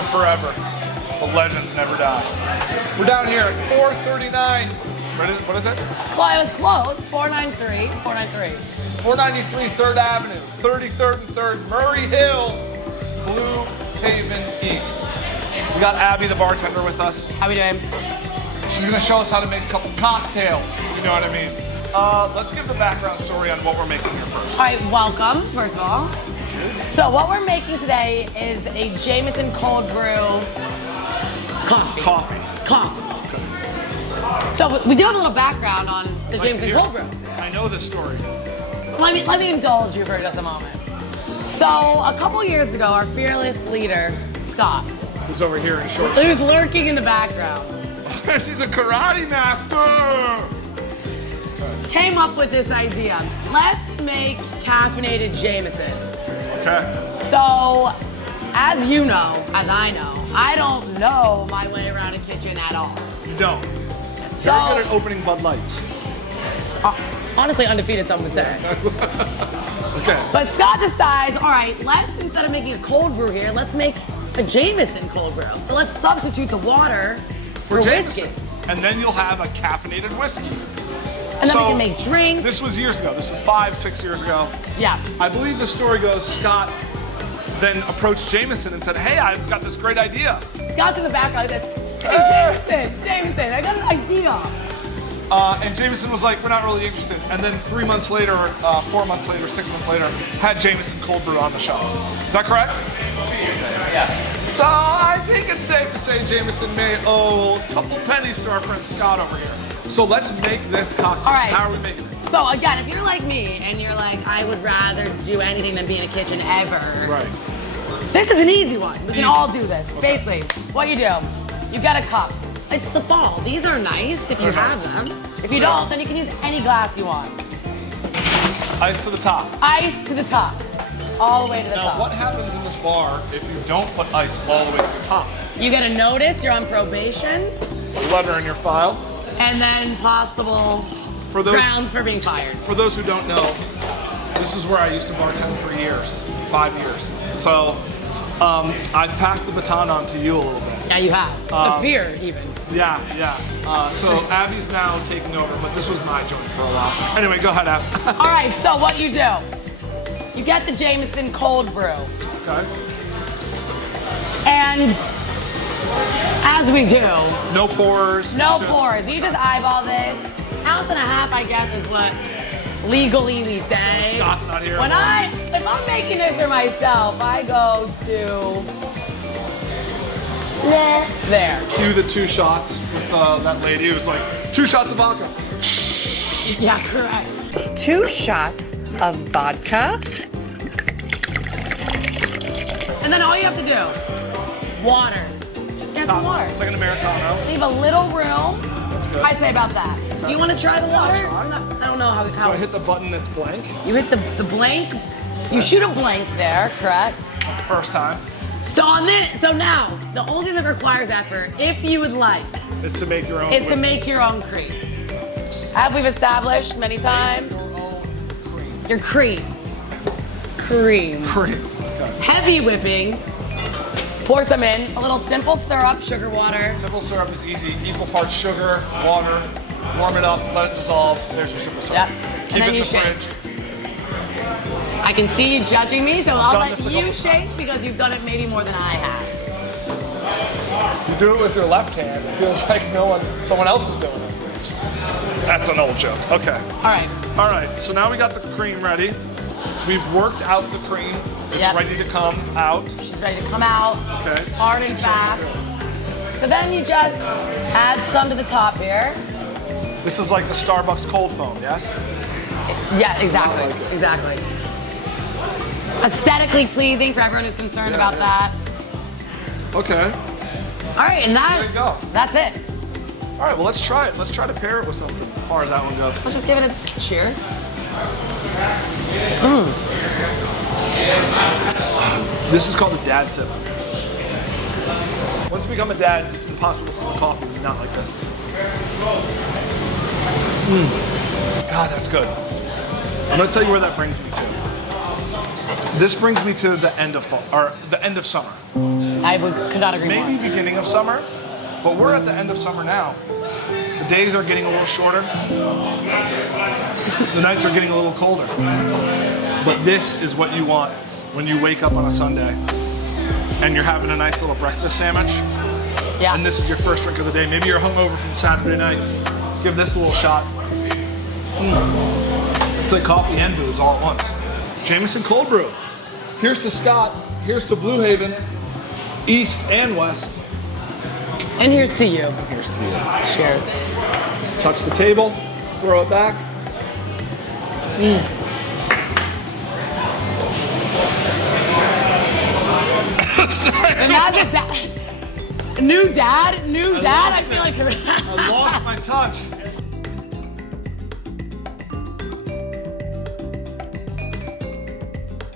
live forever, but legends never die. We're down here at 439. What is it? It was close. 493. 493 Third Avenue, 33rd and 3rd, Murray Hill, Blue Haven East. We got Abby, the bartender, with us. How we doing? She's gonna show us how to make a couple cocktails. You know what I mean? Let's give the background story on what we're making here first. All right, welcome, first of all. So what we're making today is a Jameson cold brew coffee. So we do have a little background on the Jameson cold brew. I know this story. Let me indulge you for just a moment. So a couple years ago, our fearless leader, Scott, Who's over here in short who's shorts. lurking in the background, She's a karate master! came up with this idea. Let's make caffeinated Jameson. Okay. So, as you know, as I know, I don't know my way around a kitchen at all. You don't. So, You're good at opening Bud Lights. honestly, undefeated, some would say. Okay. But Scott decides, all right, let's, instead of making a cold brew here, let's make a Jameson cold brew. So let's substitute the water for Jameson. whiskey. And then you'll have a caffeinated whiskey. And then we can make drinks. This was years ago. This was 5-6 years ago. Yeah. I believe the story goes, Scott then approached Jameson and said, hey, I've got this great idea. Scott's in the background like this. Hey, Jameson, I got an idea. And Jameson was like, we're not really interested. And then 3 months later, 4 months later, 6 months later, had Jameson cold brew on the shelves. Is that correct? Yeah. So I think it's safe to say Jameson may owe a couple pennies to our friend Scott over here. So let's make this cocktail. All right. How are we making it? So again, if you're like me and you're like, I would rather do anything than be in a kitchen ever. Right. This is an easy one. We can Easy. all do this. Okay. Basically, what you do, you get a cup. It's the fall. These are nice if you They're have nice. them. If you don't, then you can use any glass you want. Ice to the top. Ice to the top. All the way to the Now, top. what happens in this bar if you don't put ice all the way to the top? You get a notice, you're on probation, A letter in your file. and then possible For those, grounds for being fired. for those who don't know, this is where I used to bartend for years, 5 years. So I've passed the baton on to you a little bit. Yeah, you have. The fear, even. Yeah. So Abby's now taking over, but this was my joint for a while. Anyway, go ahead, Ab. All right, so what you do, you get the Jameson cold brew. Okay. And as we do, No pours. no it's just- pours. You just eyeball this. Ounce and a half, I guess, is what legally we say. Scott's not here. If I'm making this for myself, I go to there. Cue the 2 shots with that lady who was like, 2 shots of vodka. Yeah, correct. 2 shots of vodka. And then all you have to do, water. Just get some water. It's like an Americano. Leave a little room. That's good. I'd say about that. Do you want to try the water? I don't know Do I hit the button that's blank? You hit the blank. You shoot a blank there, correct? First time. So on this, so now the only thing that requires effort, if you would like, Is to make your own. is to make your own cream. As we've established many times, your cream. Cream. cream. Okay. Heavy whipping. Pour some in. A little simple syrup, sugar water. Simple syrup is easy. Equal parts sugar, water. Warm it up, let it dissolve. There's your simple syrup. Yep. Keep And then it in you the shake. fridge. I can see you judging me, so I'll done let this a you couple shake because you've done it maybe more than I have. If you do it with your left hand, it feels like someone else is doing it. That's an old joke. Okay. All right. So now we got the cream ready. We've worked out the cream. It's Yep. ready to come out. She's ready to come out. Okay. Hard and fast. So then you just add some to the top here. This is like the Starbucks cold foam, yes? Yeah, exactly. like it. Exactly. Aesthetically pleasing for everyone who's concerned about it that. Okay. All right, and There you go. that's it. All right, well, let's try it. Let's try to pair it with something as far as that one goes. Let's just give it a cheers. This is called a dad sip. Once you become a dad, it's impossible to sip a coffee not like this. God, that's good. I'm gonna tell you where that brings me to. This brings me to the end of fall, or the end of summer. could not agree more. Maybe beginning of summer, but we're at the end of summer now. The days are getting a little shorter. The nights are getting a little colder. But this is what you want when you wake up on a Sunday and you're having a nice little breakfast sandwich. Yeah. And this is your first drink of the day. Maybe you're hungover from Saturday night. Give this a little shot. It's like coffee and booze all at once. Jameson Cold Brew. Here's to Scott. Here's to Blue Haven, East and West. And here's to you. Here's to you. Cheers. Touch the table, throw it back. Imagine that. New dad. I feel like I lost my touch.